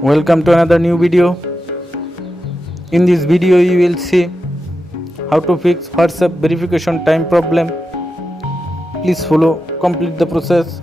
Welcome to another new video. In this video you will see how to fix WhatsApp verification time problem. Please follow complete the process.